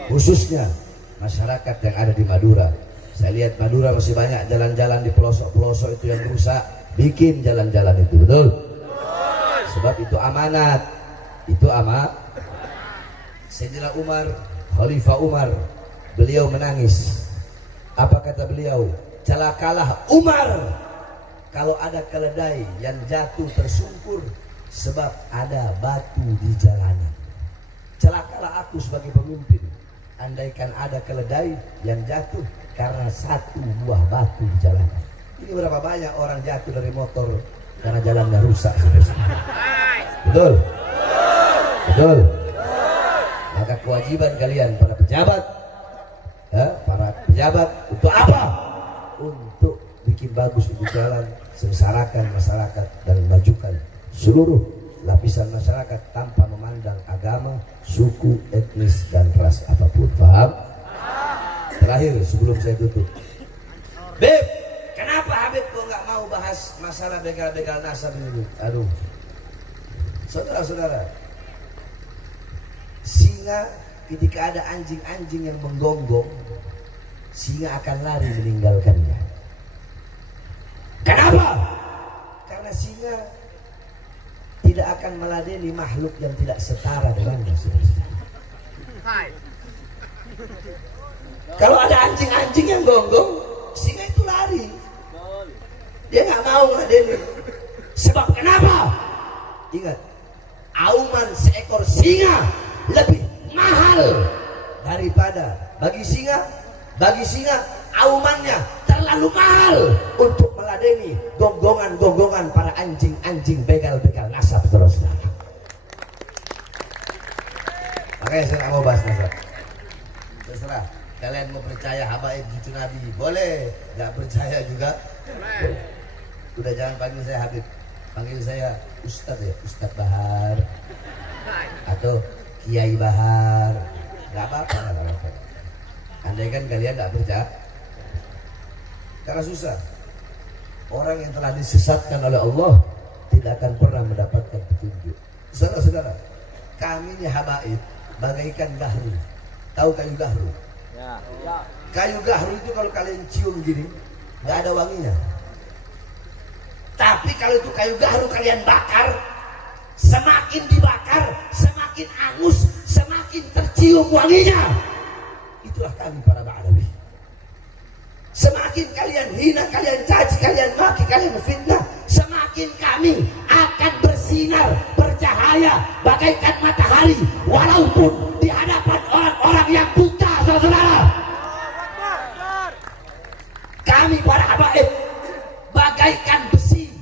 khususnya masyarakat yang ada di Madura. Saya lihat Madura masih banyak jalan-jalan di pelosok-pelosok itu yang rusak. Bikin jalan-jalan itu, betul? Sebab itu amanat. Itu amanat. Sayyidina Umar, Khalifah Umar, beliau menangis. Apa kata beliau? Celakalah Umar kalau ada keledai yang jatuh tersungkur sebab ada batu di jalanan. Celakalah aku sebagai pemimpin andaikan ada keledai yang jatuh karena satu buah batu di jalanan. Ini berapa banyak orang jatuh dari motor karena jalannya rusak. Betul? Betul? Maka kewajiban kalian para pejabat, untuk apa? Untuk bikin bagus itu jalan, sengsarakan masyarakat dan majukan seluruh lapisan masyarakat tanpa memandang agama, suku, etnis dan ras apapun. Paham? Terakhir sebelum saya tutup, Beb, kenapa Habib kok nggak mau bahas masalah begal-begal nasab ini? Aduh, saudara-saudara, singa ketika ada anjing-anjing yang menggonggong, singa akan lari meninggalkannya. Kenapa? Karena singa tidak akan meladeni makhluk yang tidak setara dengannya. Kalau ada anjing-anjing yang gonggong, singa itu lari. Dia nggak mau meladeni. Sebab kenapa? Ingat, auman seekor singa lebih mahal daripada bagi singa aumannya terlalu mahal untuk meladeni gonggongan para anjing-anjing begal-begal nasab, saudara-saudara. Makanya saya nggak mau bahas nasab. Terserah kalian mau percaya habaib cucu Nabi boleh, nggak percaya juga boleh. Udah jangan panggil saya Habib, panggil saya Ustadz ya, Ustadz Bahar atau Kiai Bahar, nggak apa-apa. Andai kan kalian nggak percaya, karena susah. Orang yang telah disesatkan oleh Allah tidak akan pernah mendapatkan petunjuk. Saudara-saudara, kami ini habaib bagaikan gahru. Tahu kayu gahru? Ya. Kayu gahru itu kalau kalian cium gini, nggak ada wanginya. Tapi kalau itu kayu gahru kalian bakar, semakin dibakar, semakin angus, semakin tercium wanginya. Itulah kami para Ba'alawi. Semakin kalian hina, kalian caci, kalian maki, kalian fitnah, semakin kami akan bersinar, bercahaya bagaikan matahari, walaupun di hadapan orang-orang yang buta, saudara-saudara. Kami para habaib bagaikan besi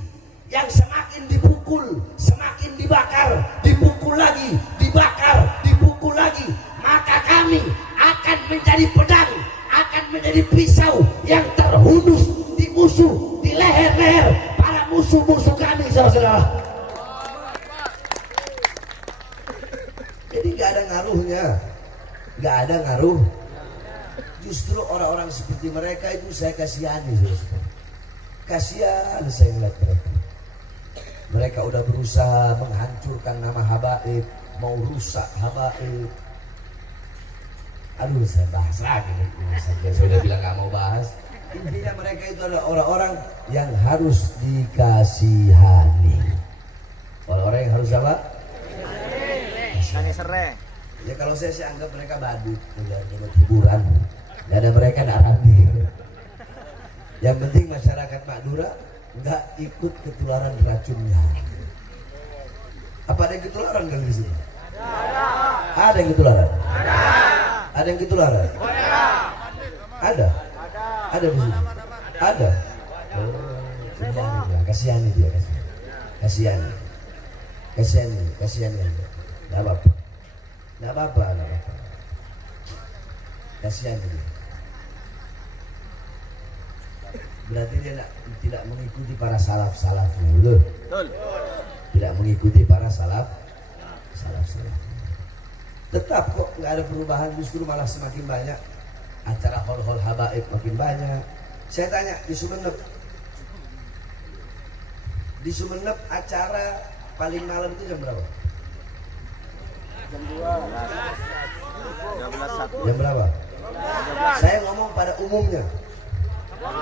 yang semakin dipukul, semakin dibakar, dipukul lagi, dibakar, dipukul lagi, maka kami akan menjadi pedang, akan menjadi pisau yang terhunus di musuh, di leher-leher para musuh-musuh kami, saudara-saudara. Jadi nggak ada ngaruhnya, nggak ada ngaruh. Justru orang-orang seperti mereka itu saya kasihani, saudara-saudara. Kasihan saya melihat mereka. Mereka udah berusaha menghancurkan nama Habaib, mau rusak Habaib. Aduh, saya bahas lagi nih. Saya udah bilang gak mau bahas. Intinya mereka itu adalah orang-orang yang harus dikasihani. Orang-orang yang harus apa? Kani serai. Ya kalau saya sih anggap mereka badut, udah hiburan. Gak ada mereka narami. Yang penting masyarakat Madura nggak ikut ketularan racunnya. Apa ada yang ketularan kali di sini? Ada yang ketularan? Ada yang ketularan? Ada? Ada di sini? Ada? Oh, kasihani dia, kasihani. Kasihani. Nggak apa-apa. Kasihani dia. Berarti dia tidak mengikuti para salaf-salafnya, betul? Betul. Tidak mengikuti para salaf. Tetap kok nggak ada perubahan, justru malah semakin banyak acara hol-hol habaib makin banyak. Saya tanya di Sumeneb acara paling malam itu jam berapa? Jam 12. Jam berapa? Saya ngomong pada umumnya. 12.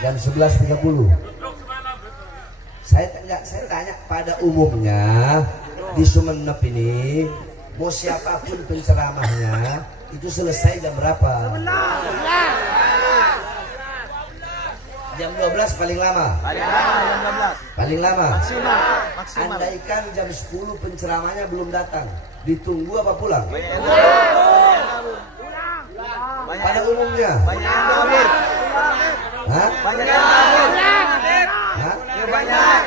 Jam 11.30. Saya tanya pada umumnya di Sumeneb ini mau siapapun penceramahnya itu selesai jam berapa? Jam 12 paling lama. Paling lama. Maksimal. Andaikan jam 10 penceramahnya belum datang, ditunggu apa pulang? Pada umumnya. Banyak yang ambil. Hah? Banyak yang ambil. Hah? Ya banyak.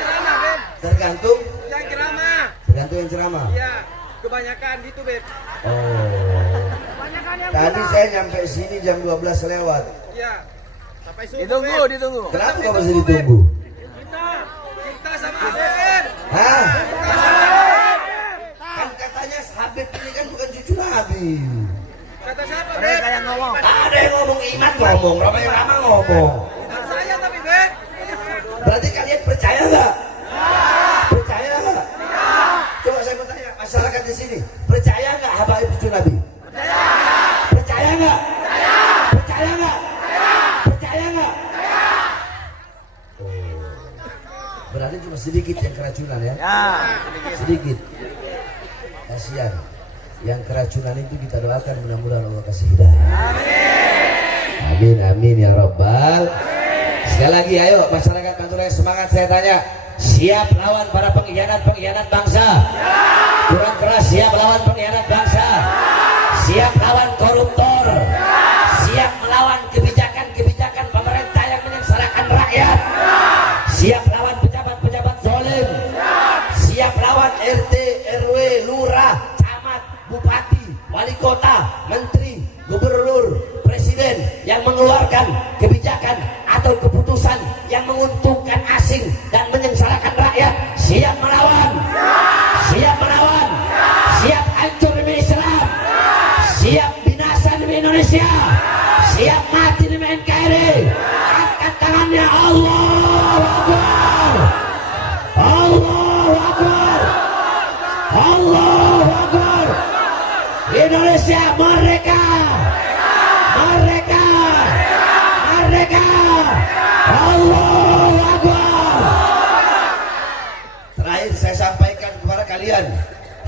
Tergantung Yang yang ceramah. Iya, kebanyakan gitu, Beb. Oh. Tadi saya nyampe sini jam 12 lewat. Iya. Sampai subuh, Ditunggu. Kenapa kok masih ditunggu? Kita sama Beb. Hah? Kan katanya Habib ini kan bukan cucu Nabi. Kata siapa, Beb? Mereka yang ngomong. Ada yang ngomong iman ngomong, Rama ngomong. Bukan saya tapi, Beb. Berarti kalian percaya nggak? Percaya nggak? Coba saya mau tanya masyarakat di sini, percaya nggak Habaib cucu Nabi? Percaya nggak? Percaya nggak? Percaya nggak? Oh. Berarti cuma sedikit yang keracunan ya? Ya. Sedikit. Kasihan. Yang keracunan itu kita doakan mudah-mudahan Allah kasih hidayah. Amin ya Rabbal. Sekali lagi ayo masyarakat Madura semangat, saya tanya, siap lawan para pengkhianat bangsa? Kurang keras, siap lawan pengkhianat bangsa? Siap lawan koruptor? Siap melawan kebijakan pemerintah yang menyengsarakan rakyat? Siap lawan pejabat zalim? Siap lawan RT, RW, lurah, camat, bupati, wali kota, menteri, gubernur, presiden yang mengeluarkan kebijakan atau keputusan yang menguntungkan asing dan menyengsarakan rakyat? Siap melawan? Siap melawan? Siap hancur demi Islam? Siap binasa demi Indonesia? Siap mati demi NKRI? Angkat tangannya. Allahu Akbar. Allahu Akbar. Allahu Akbar. Indonesia merdeka. Merdeka. Merdeka. Allahu Akbar. Terakhir saya sampaikan kepada kalian,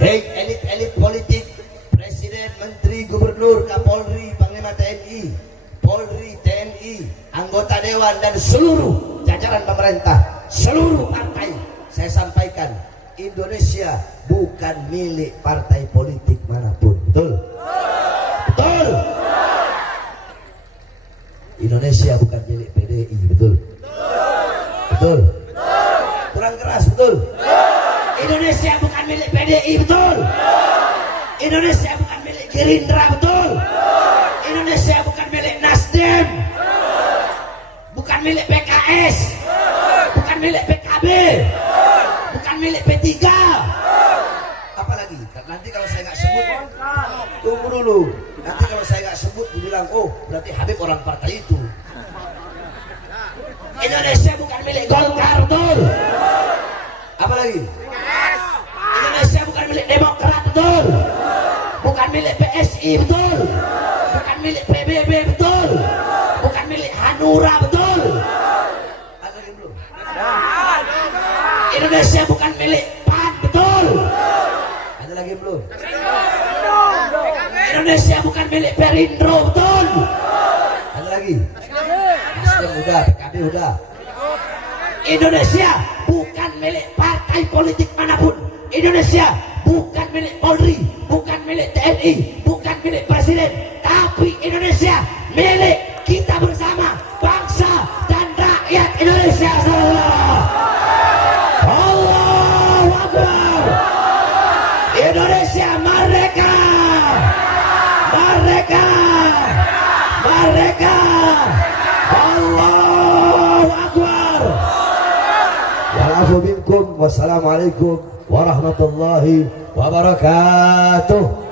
hei elit-elit politik, presiden, menteri, gubernur, kapolri, panglima TNI, Polri, TNI, anggota dewan dan seluruh jajaran pemerintah, seluruh partai, saya sampaikan, Indonesia bukan milik partai politik manapun. Betul? Betul? Indonesia bukan milik PDI. Betul? Betul? Kurang keras. Betul? Indonesia bukan milik PDI. Betul? Indonesia bukan milik Gerindra. Betul? Indonesia bukan milik Nasdem, bukan milik PKS, bukan milik PKB, bukan milik P3. Apalagi nanti kalau saya nggak sebut, tunggu dulu. Nanti kalau saya nggak sebut, dibilang oh berarti Habib orang partai itu. Indonesia bukan milik Golkar, betul? Apa lagi? Indonesia bukan milik Demokrat, betul? Bukan milik PSI, betul? Bukan milik PBB, betul? Bukan milik Hanura, betul? Ada lagi belum? Indonesia bukan milik PAN, betul? Ada lagi belum? Indonesia bukan milik Perindro, betul? Ada lagi? Nasdem udah, PKB udah. Indonesia bukan milik partai politik manapun. Indonesia bukan milik Polri, bukan milik TNI, bukan milik Presiden, tapi Indonesia milik kita bersama, bangsa dan rakyat Indonesia. Allahu Akbar. Indonesia merdeka, merdeka, merdeka. Allahu Akbar. Wa'afu minkum. Wassalamualaikum warahmatullahi wabarakatuh.